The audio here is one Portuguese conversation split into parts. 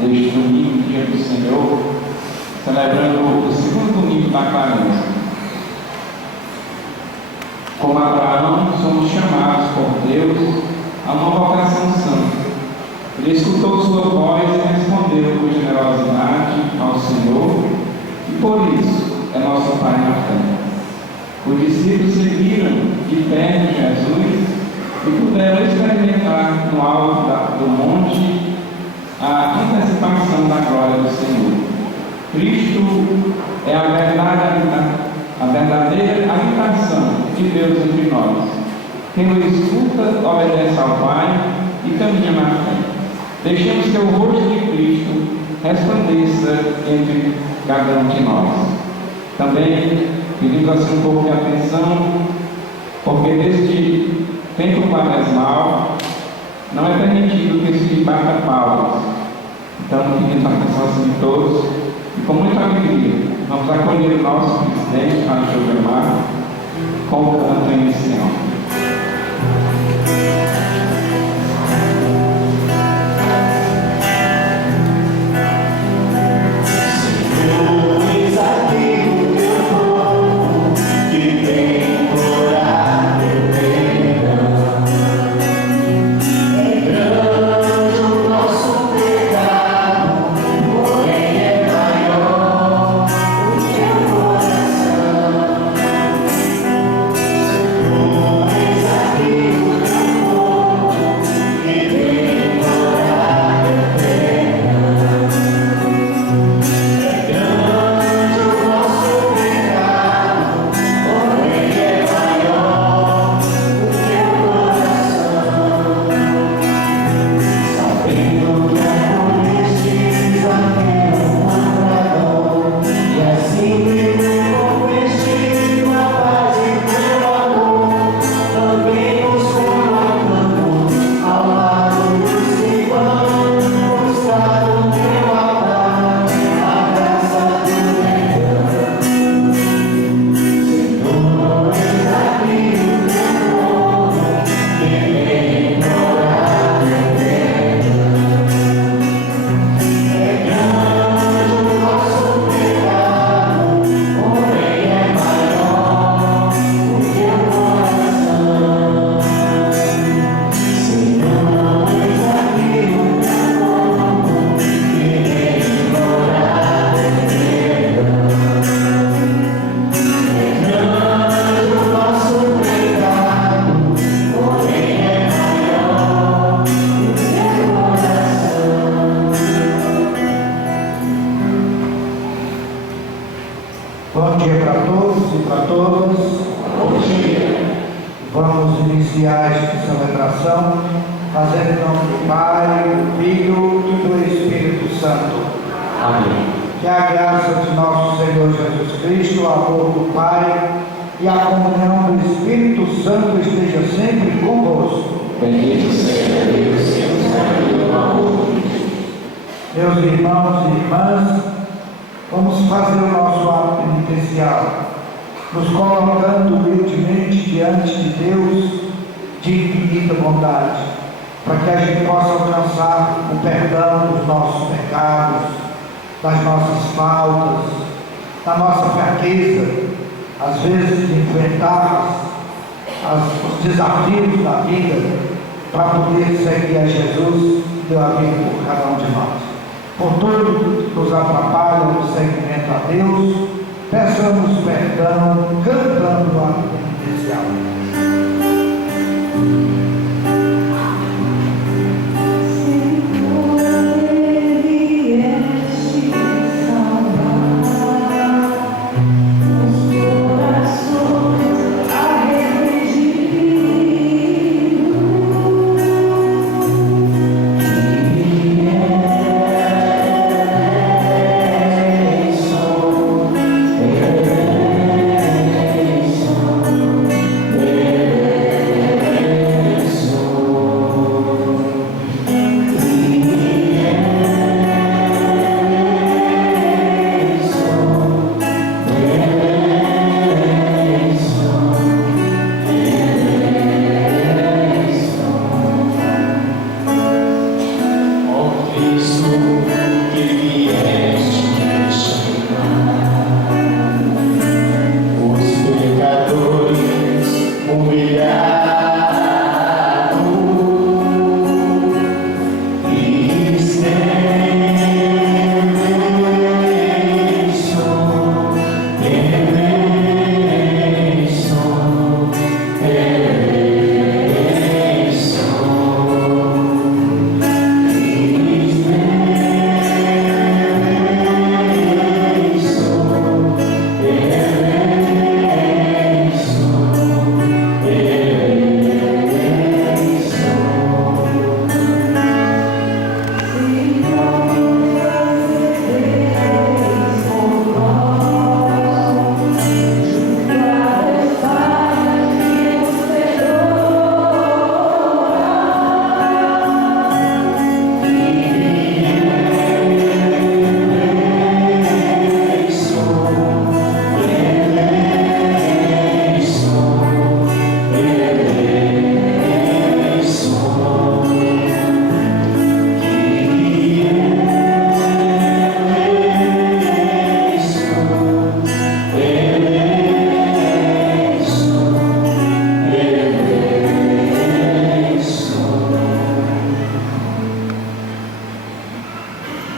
neste domingo, dia do Senhor, celebrando o segundo domingo da Clareza. Como Abraão, somos chamados por Deus a uma vocação santa. Ele escutou sua voz e respondeu com generosidade ao Senhor, e por isso é nosso Pai na fé. Os discípulos seguiram de perto Jesus e puderam experimentar no alto do monte a antecipação da glória do Senhor. Cristo é a verdadeira habitação de Deus entre nós. Quem o escuta obedece ao Pai e caminha na fé. Deixemos que o rosto de Cristo resplandeça entre cada um de nós. Também pedimos assim um pouco de atenção, porque neste tempo quaresmal não é permitido que se bata palmas. Então pedimos a atenção assim de todos e com muita alegria vamos acolher o nosso presidente, Pastor Gemar, com o canto inicial. Bom dia para todos e para todas. Bom dia. Vamos iniciar esta celebração fazendo em nome do Pai, do Filho e do Espírito Santo. Amém. Que a graça de nosso Senhor Jesus Cristo, o amor do Pai e a comunhão do Espírito Santo esteja sempre convosco. Bendito seja Deus, que nos dá o amor. Meus irmãos e irmãs, vamos fazer o nosso ato penitencial, nos colocando humildemente diante de Deus de infinita bondade, para que a gente possa alcançar o perdão dos nossos pecados, das nossas faltas, da nossa fraqueza, às vezes de enfrentar os desafios da vida, para poder seguir a Jesus e deu a vida por cada um de nós. Por tudo que nos atrapalha no seguimento a Deus, peçamos perdão cantando o ato penitencial.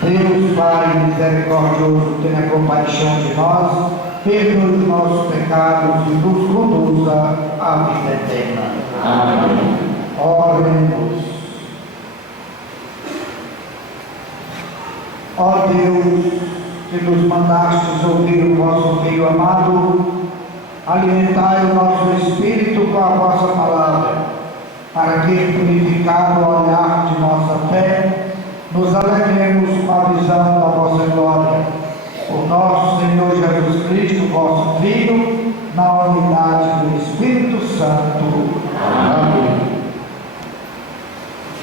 Deus Pai misericordioso, tenha compaixão de nós, perdoe os nossos pecados e nos conduza à vida eterna. Amém. Oremos. Ó Deus, que nos mandastes ouvir o vosso Filho amado, alimentai o nosso espírito com a vossa palavra, para que, purificado ao olhar de nossa fé, nos alegremos com a visão da vossa glória. Por nosso Senhor Jesus Cristo, vosso Filho, na unidade do Espírito Santo. Amém.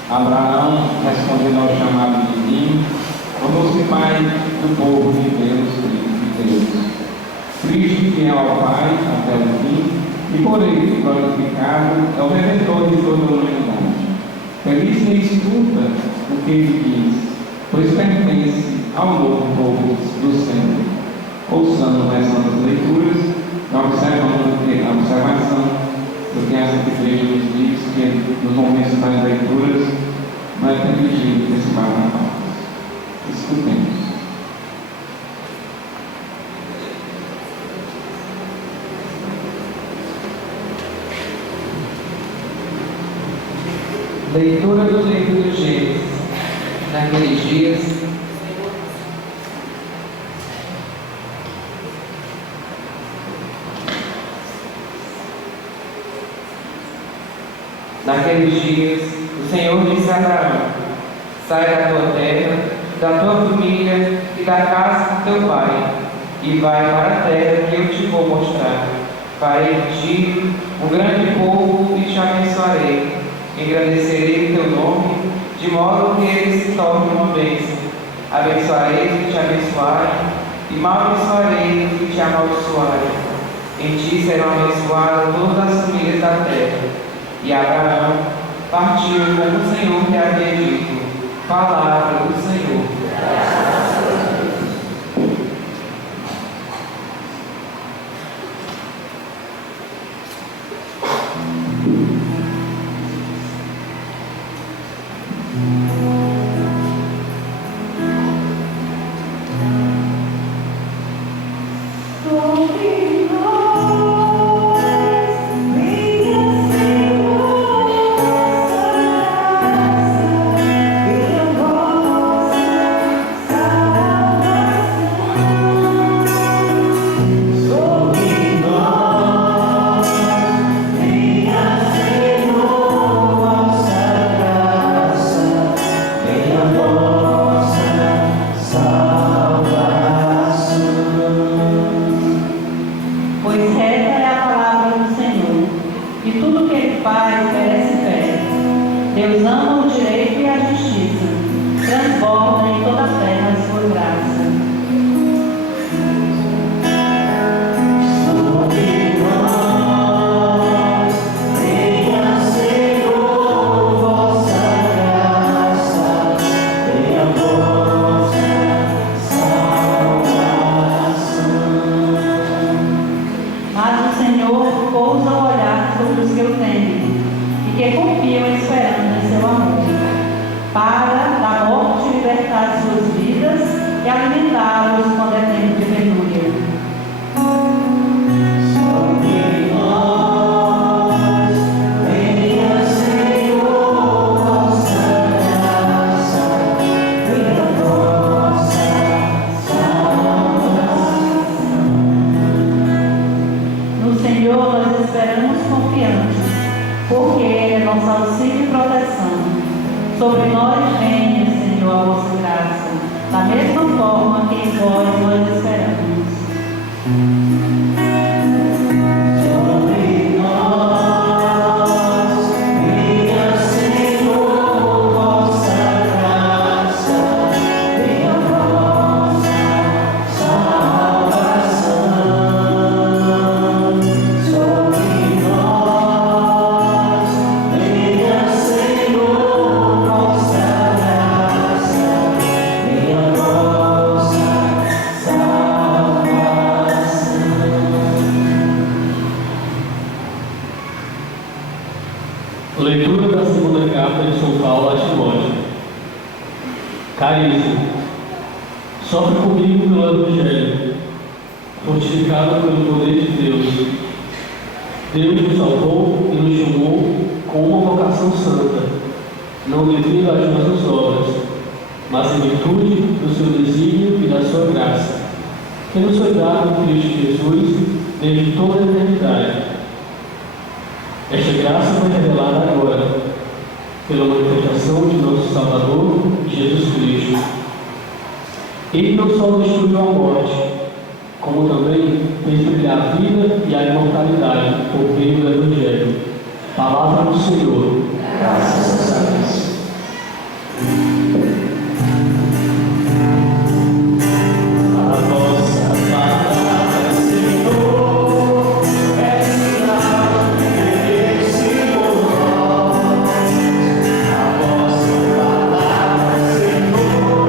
Abraão, respondendo ao chamado divino, tornou-se pai do povo de Deus. Cristo, fiel ao Pai até o fim, e por ele glorificado, é o Redentor de toda a humanidade. Feliz quem escuta o que ele diz, pois pertence ao novo povo do Senhor. Ouçando as santas leituras, observando a observação do que a Santa Igreja nos diz, que nos momentos das leituras não é permitido esse palavra. Escutemos. Leitura do livro do Gênesis. Naqueles dias, o Senhor disse a Abraão: sai da tua terra, da tua família e da casa do teu pai, e vai para a terra que eu te vou mostrar. Farei de ti um grande povo e te abençoarei. Engrandecerei o teu nome, de modo que ele se torne uma bênção. Abençoarei os que te abençoarem, e maldiçoarei os que te amaldiçoarem. Em ti serão abençoadas todas as famílias da terra. E Abraão partiu como o Senhor lhe havia dito. Palavra do Senhor. Deus ama o direito e a justiça, transborda em toda a terra a sua graça. Sobre nós, venha, Senhor, vossa graça, venha vossa salvação. Mas o Senhor pousa o olhar sobre os que o temem, e que confiam esperando em seu amor, para da morte libertar suas vidas e alimentá-los quando é tempo de penúria. Sobre nós, venha, Senhor, vossa graça, venha vossa salvação. No Senhor nós esperamos confiantes, porque Ele é nosso auxílio e proteção. Sobre nós venha, Senhor, a vossa graça, da mesma forma que em vós nós esperamos. Sobre nós, venha, Senhor, vossa graça, venha vossa salvação. Sobre nós, venha, Senhor, vossa graça, venha vossa salvação. Leitura da segunda carta de São Paulo a Timóteo. Caríssimo, Sofre comigo pelo Evangelho, fortificado pelo poder de Deus. Deus nos salvou e nos chamou com uma vocação santa, não devido às nossas obras, mas em virtude do seu desígnio e da sua graça, que nos foi dado em Cristo Jesus desde toda a eternidade. Esta graça foi revelada agora, pela manifestação de nosso Salvador, Jesus Cristo. Ele não só destruiu a morte, como também fez brilhar a vida e a imortalidade por meio do Evangelho. Palavra do Senhor. Graças a Deus. A vossa palavra, Senhor, é sinal desse amor. A vossa palavra, Senhor, é sinal desse amor.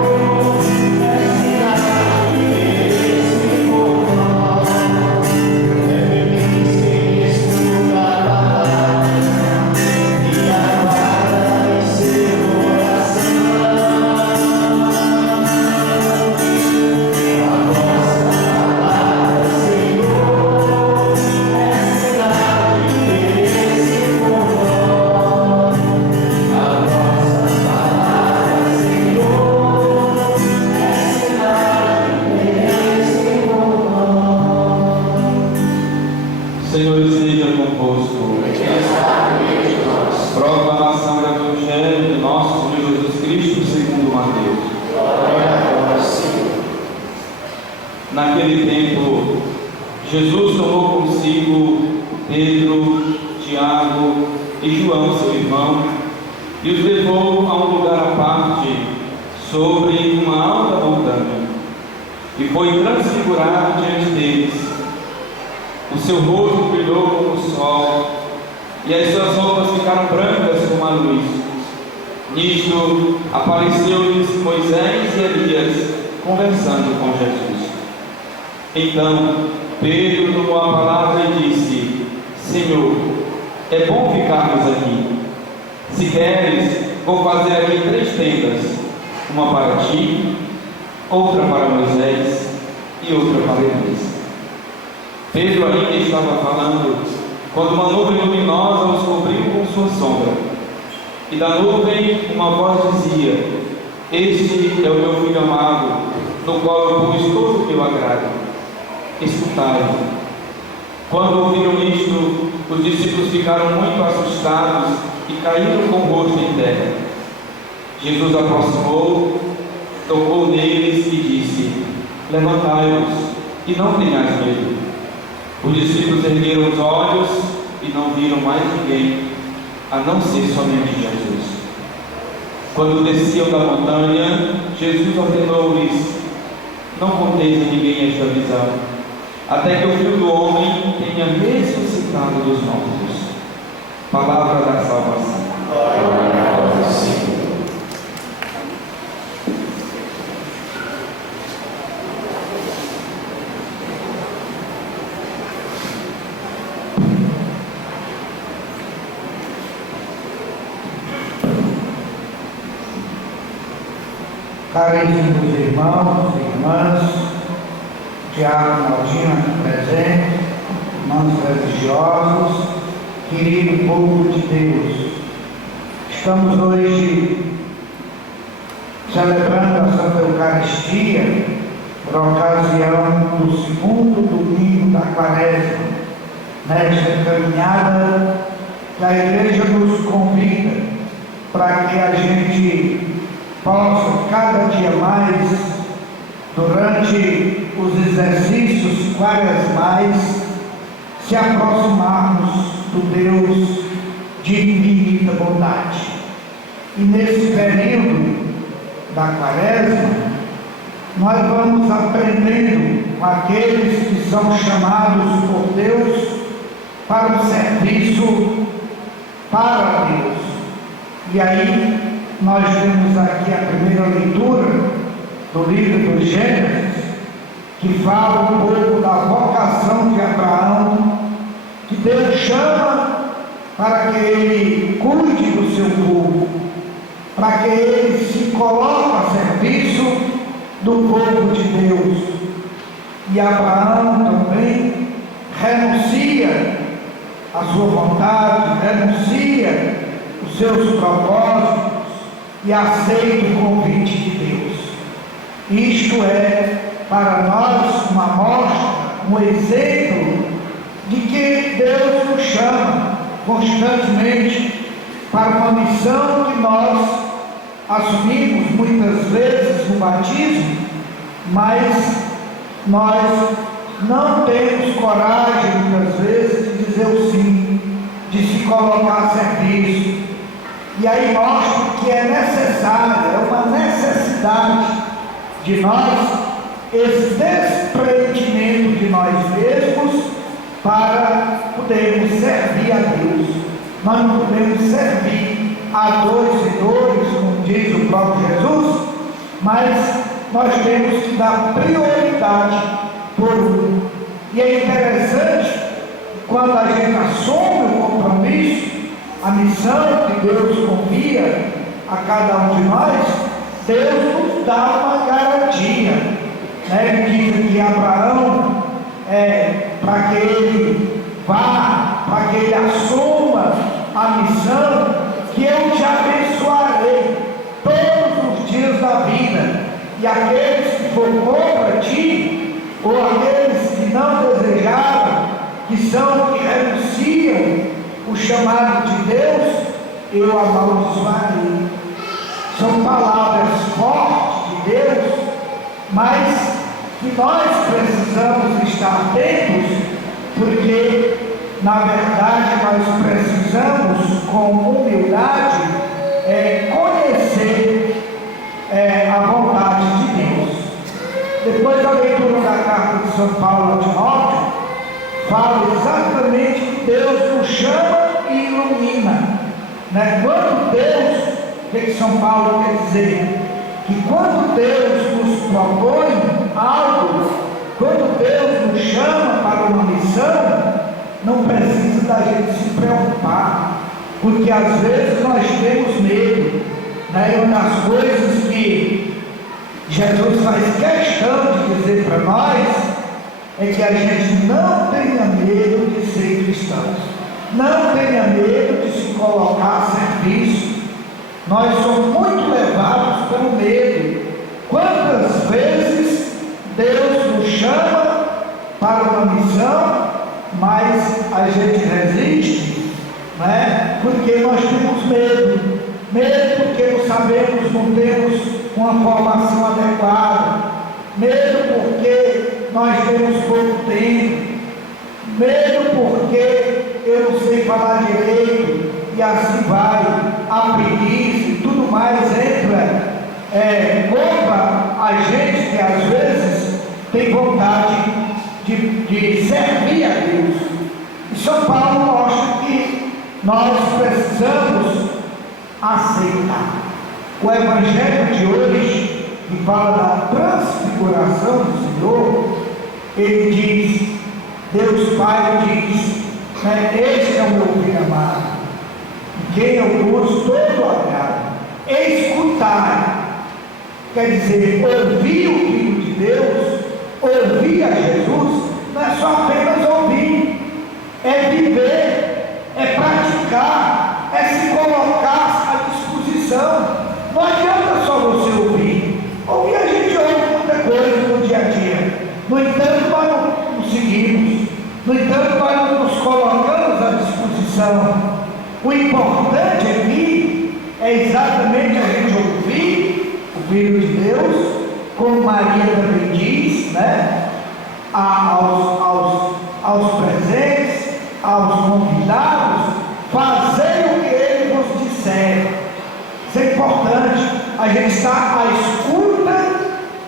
É feliz quem estuda a palavra e aguarda em seu coração. A vossa palavra, Senhor, é sinal desse amor. A vossa palavra, Senhor, é sinal desse amor. Senhor esteja convosco. Proclamação do Evangelho de nosso Senhor Jesus Cristo segundo Mateus. Glória a vós, Senhor. Naquele tempo, Jesus tomou consigo Pedro, Tiago e João, seu irmão, e os levou a um lugar à parte, sobre uma alta montanha, e foi transfigurado diante deles. O seu rosto brilhou como o sol, e as suas roupas ficaram brancas como a luz. Nisto apareceu-lhes Moisés e Elias conversando com Jesus. Então Pedro tomou a palavra e disse: Senhor, é bom ficarmos aqui. Se queres, vou fazer aqui 3 tendas, uma para ti, outra para Moisés e outra para Elias. Pedro ainda estava falando quando uma nuvem luminosa os cobriu com sua sombra. E da nuvem uma voz dizia: Este é o meu filho amado, no qual eu pus todo o meu agrado. Escutai-o. Quando ouviram isto, os discípulos ficaram muito assustados e caíram com o rosto em terra. Jesus aproximou, tocou neles e disse: Levantai-vos e não tenhais medo. Os discípulos ergueram os olhos e não viram mais ninguém, a não ser somente Jesus. Quando desciam da montanha, Jesus ordenou-lhes: Não conteis a ninguém esta visão, até que o Filho do Homem tenha ressuscitado dos mortos. Palavra da salvação. Glória a vós, Senhor. Caríssimos irmãos e irmãs, Tiago Maldino aqui presente, irmãos religiosos, querido povo de Deus, estamos hoje celebrando a Santa Eucaristia por ocasião do 2º domingo da Quaresma, nesta caminhada que a Igreja nos convida para que a gente possa cada dia mais, durante os exercícios quaresmais, se aproximarmos do Deus de infinita bondade. E nesse período da Quaresma, nós vamos aprendendo com aqueles que são chamados por Deus para o serviço para Deus. E aí, nós temos aqui a primeira leitura do livro do Gênesis, que fala um pouco da vocação de Abraão, que Deus chama para que ele cuide do seu povo, para que ele se coloque a serviço do povo de Deus. E Abraão também renuncia à sua vontade, renuncia os seus propósitos e aceita o convite de Deus. Isto é, para nós, uma mostra, um exemplo de que Deus nos chama constantemente para uma missão que nós assumimos muitas vezes no batismo, mas nós não temos coragem muitas vezes de dizer o sim, de se colocar a serviço. E aí mostra que é necessário, é uma necessidade de nós esse desprendimento de nós mesmos para podermos servir a Deus. Nós não podemos servir a dois senhores, como diz o próprio Jesus, mas nós temos que dar prioridade por um. E é interessante, quando a gente assume o compromisso, a missão que Deus confia a cada um de nós, Deus nos dá uma garantia. Ele diz que Abraão, para que ele vá, para que ele assuma a missão, que eu te abençoarei todos os dias da vida, e aqueles que for contra ti, ou aqueles que não desejaram, que são, que renunciam o chamado de Deus, eu amaldiçoarei. São palavras fortes de Deus, mas que nós precisamos estar atentos, porque na verdade nós precisamos com humildade conhecer a vontade de Deus. Depois da leitura da carta de São Paulo a Timóteo, fala exatamente que Deus nos chama e ilumina. Quando Deus, o que São Paulo quer dizer? Que quando Deus nos propõe algo, quando Deus nos chama para uma missão, não precisa da gente se preocupar, porque às vezes nós temos medo. E uma das coisas que Jesus faz questão de dizer para nós é que a gente não tenha medo de ser cristãos, não tenha medo de se colocar a serviço. Nós somos muito levados pelo medo. Quantas vezes Deus nos chama para uma missão, mas a gente resiste, porque nós temos medo. Medo porque não sabemos, não temos uma formação adequada. Medo porque nós temos pouco tempo. Medo porque eu não sei falar direito, e assim vai, a preguiça e tudo mais entra contra a gente que às vezes tem vontade de servir a Deus. E São Paulo mostra que nós precisamos aceitar. O Evangelho de hoje, que fala da transfiguração do Senhor, ele diz, Deus Pai diz, este é o meu filho amado, em quem eu pus todo o agrado. Escutar, quer dizer, ouvir o Filho de Deus, ouvir a Jesus, não é só apenas ouvir, é viver, é praticar, é se colocar à disposição. Não adianta só você ouvir. Ouvir a gente ouve muita coisa no dia a dia. No entanto, nós não seguimos. No entanto, nós não nos colocamos à disposição. O importante aqui é exatamente a gente ouvir o Filho de Deus, como Maria também diz, aos presentes, aos convidados, fazer o que ele nos disser. Isso é importante, a gente está à escuta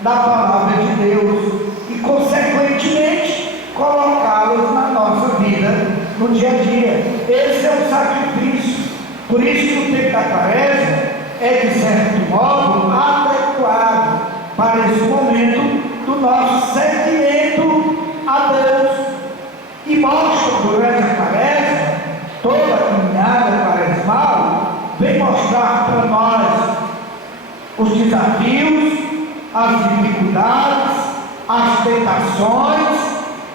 da palavra de Deus e, consequentemente, colocá-los na nossa vida, no dia a dia. Esse é o sacrifício. Por isso que o tempo da quaresma é, de certo modo, adequado para esse momento do nosso seguimento a Deus. E mostra durante a quaresma, toda a caminhada quaresmal, vem mostrar para nós os desafios, as dificuldades, as tentações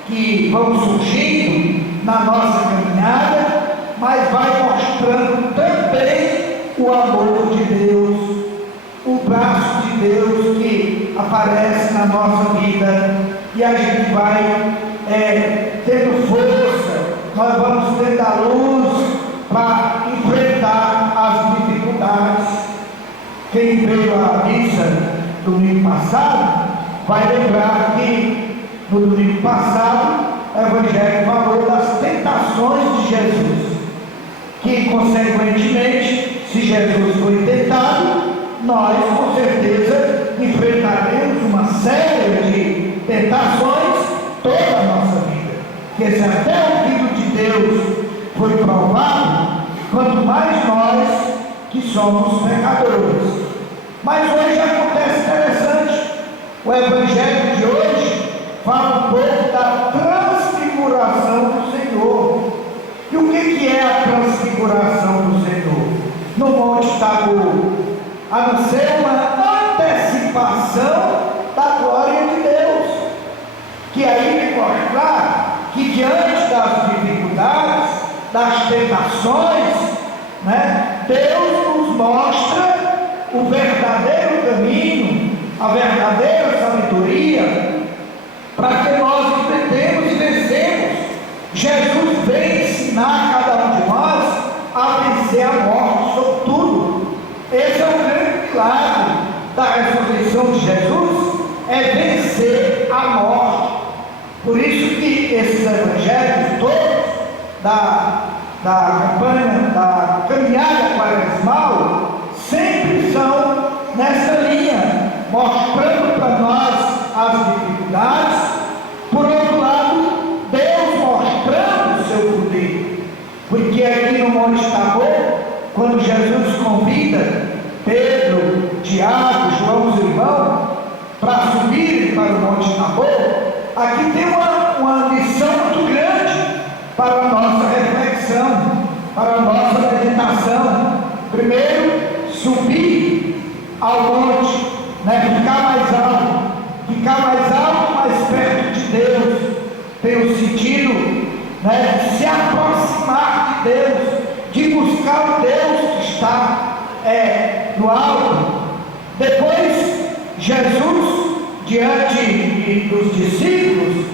que vão surgindo na nossa caminhada, mas vai mostrando também o amor de Deus, o braço de Deus que aparece na nossa vida, e a gente vai tendo força, nós vamos tendo a luz para enfrentar as dificuldades. Quem veio à missa domingo passado vai lembrar que no domingo passado o Evangelho falou das tentações de Jesus, que consequentemente, se Jesus foi tentado, nós com certeza enfrentaremos uma série de tentações toda a nossa vida, porque se até o Filho de Deus foi provado, quanto mais nós que somos pecadores. Mas hoje acontece interessante, o Evangelho de hoje fala um pouco da transfiguração do Senhor. E o que é a transfiguração do Senhor? No Monte Tabor, a não ser uma antecipação da glória de Deus, que aí me mostrar que diante das dificuldades, das tentações, Deus nos mostra o verdadeiro caminho, a verdadeira sabedoria, para que nós entendemos e vencemos. Jesus vem ensinar cada um de nós a vencer a morte sobre tudo. Esse é o grande milagre da ressurreição de Jesus, é vencer a morte. Por isso que esses evangelhos todos da campanha, da caminhada quaresmal, sempre são nessa linha, mostrando para nós as dificuldades, por outro lado, Deus mostrando o seu poder. Porque aqui no Monte Tabor, quando Jesus convida Pedro, Tiago, João, os irmãos, para subirem para o Monte Tabor, aqui tem uma lição muito grande para a nossa reflexão, para a nossa meditação. Primeiro, subir ao monte, ficar mais alto, mais perto de Deus, tem o sentido de se aproximar de Deus, de buscar o Deus que está no alto. Depois, Jesus, diante dos discípulos,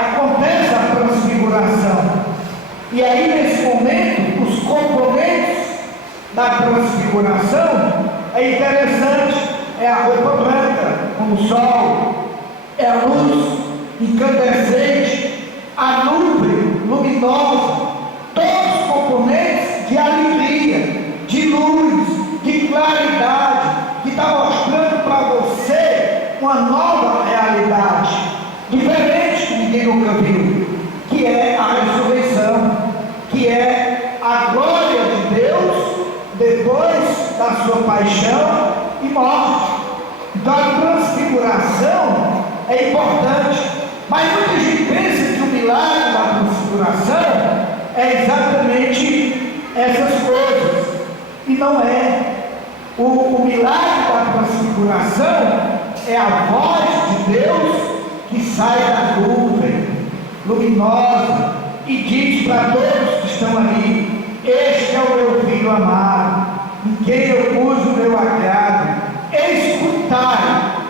acontece a transfiguração. E aí, nesse momento, os componentes da transfiguração é interessante, é a roupa branca, como o sol, é a luz incandescente, a nuvem luminosa, todos os componentes de alegria, de luz, de claridade, que está mostrando para você uma nova realidade, diferente que ninguém nunca viu, que é a ressurreição, que é a glória de Deus depois da sua paixão e morte. Então a transfiguração é importante, mas muita gente pensa que o milagre da transfiguração é exatamente essas coisas, e não é. O milagre da transfiguração é a voz de Deus que sai da nuvem luminosa e diz para todos que estão ali: este é o meu filho amado, em quem eu pus o meu agrado. Escutar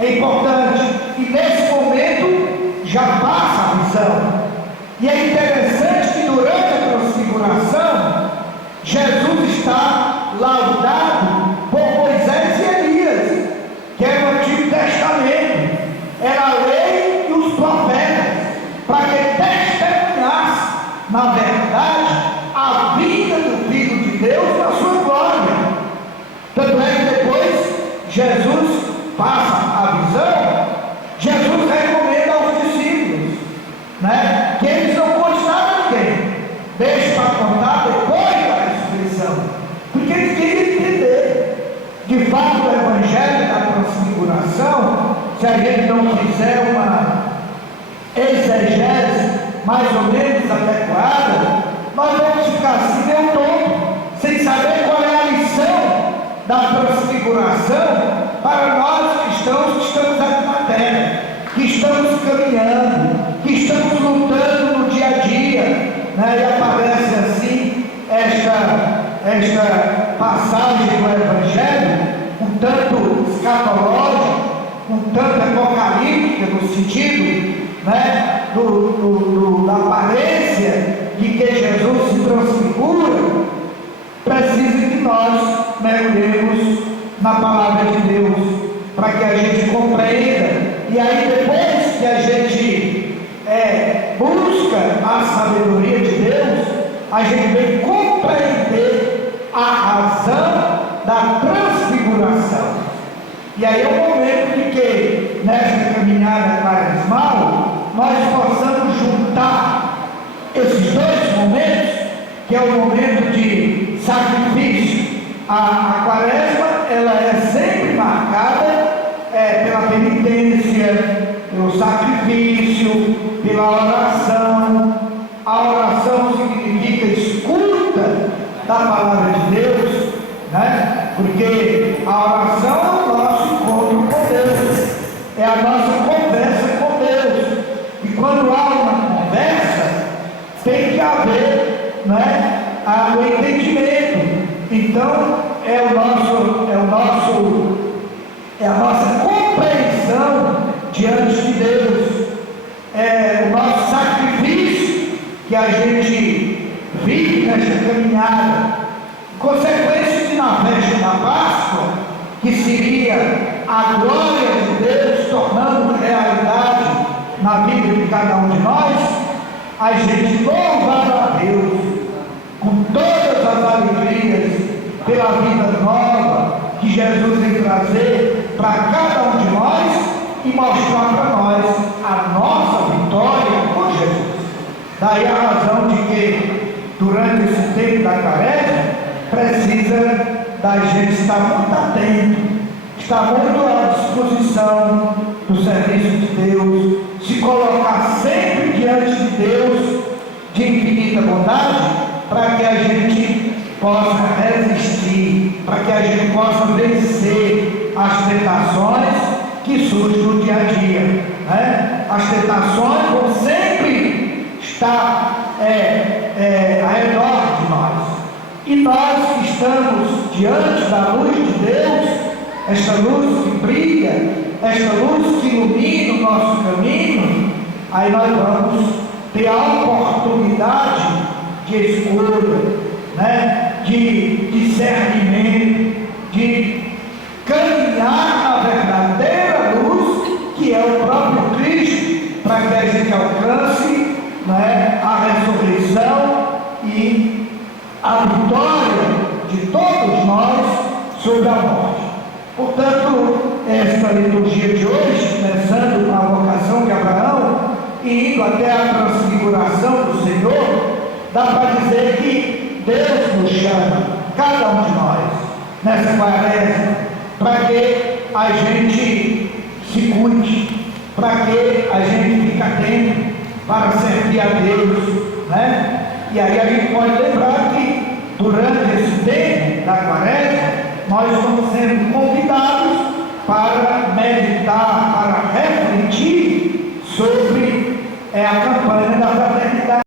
é importante, e nesse momento já passa a visão. E é interessante que durante a transfiguração Jesus está laudado por Moisés e Elias, que é o Antigo Testamento, era a lei e os profetas, para que testemunhasse, na verdade, a vida do Filho de Deus na sua glória. Tanto é que depois Jesus passa a visão, Jesus recomenda aos discípulos, que eles não contam nada a ninguém, deixa para contar depois da ressurreição, porque eles queriam entender. De fato, o Evangelho da Transfiguração, se a gente não fizer uma exegese mais ou menos adequada, nós vamos ficar assim, meio tonto, sem saber qual é a lição da transfiguração para nós cristãos que estamos aqui na terra, que estamos caminhando, que estamos lutando no dia a dia, né? E aparece assim esta passagem do Evangelho, um tanto escatológica, um tanto apocalíptica, no sentido, né, da aparência de que Jesus se transfigura. Precisa que nós mergulhemos na palavra de Deus, para que a gente compreenda, e aí depois que a gente busca a sabedoria de Deus, a gente vem compreender a razão da transfiguração. E aí é o momento de que, nessa caminhada quaresmal, nós possamos juntar esses dois momentos, que é o momento de sacrifício. A quaresma, ela é sempre marcada pela penitência, pelo sacrifício, pela oração. A oração significa escuta da palavra de Deus, né? Porque a oração é o nosso encontro com Deus, é a nossa conversa com Deus. E quando há uma conversa, tem que haver, né, o entendimento. Então é a nossa compreensão diante de Deus, é o nosso sacrifício que a gente vive nesta caminhada. Consequência de, na festa da Páscoa, que seria a glória de Deus tornando realidade na vida de cada um de nós, a gente louvar a Deus com todas as alegrias pela vida nova que Jesus vem trazer para cada um de nós e mostrar para nós a nossa vitória com Jesus. Daí a razão de que durante esse tempo da quaresma precisa da gente estar muito atento, estar muito à disposição do serviço de Deus, se colocar sempre diante de Deus de infinita bondade, para que a gente possa resistir, para que a gente possa vencer as tentações que surgem no dia a dia, né? As tentações vão sempre estar ao redor de nós. E nós que estamos diante da luz de Deus, esta luz que brilha, esta luz que ilumina o nosso caminho, aí nós vamos ter a oportunidade de escolha, né? De discernimento, de caminhar na verdadeira luz, que é o próprio Cristo, para que a gente alcance, né, a ressurreição e a vitória de todos nós sobre a morte. Portanto, esta liturgia de hoje, começando com a vocação de Abraão e indo até a transfiguração do Senhor, dá para dizer que Deus nos chama, cada um de nós, nessa quaresma, para que a gente se cuide, para que a gente fique atento para servir a Deus, né? E aí a gente pode lembrar que durante esse tempo da quaresma, nós estamos sendo convidados